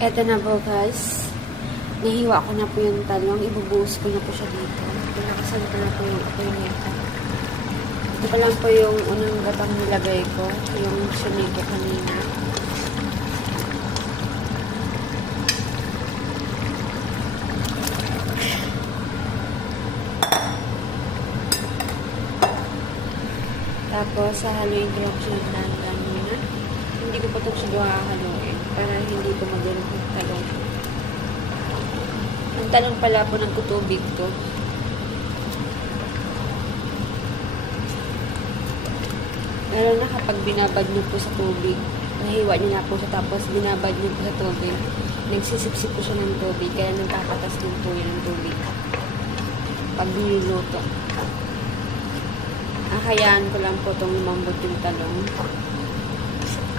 Eto na po guys. Nahiwa ko na po yung talong. Ibubuhos ko na po siya dito. Pinakasan ko na po yung apoy nito. Ito pa lang po yung unang gatang nilagay ko. Yung sumi ko kanina. Tapos, sahaluin ko lang siya ng dahan muna. Hindi ko pa ito siya hahaluin para hindi ko magulog yung talong. Ang talong pala po nagkutubig to. Lalo na kapag binabad nyo po sa tubig, nahiwa nyo na po siya tapos binabad nyo po sa tubig, nagsisipsip po siya ng tubig, kaya nagkakatas din po yun ng tubig pag niluluto. Hayaan ko lang po itong lumambot yung talong.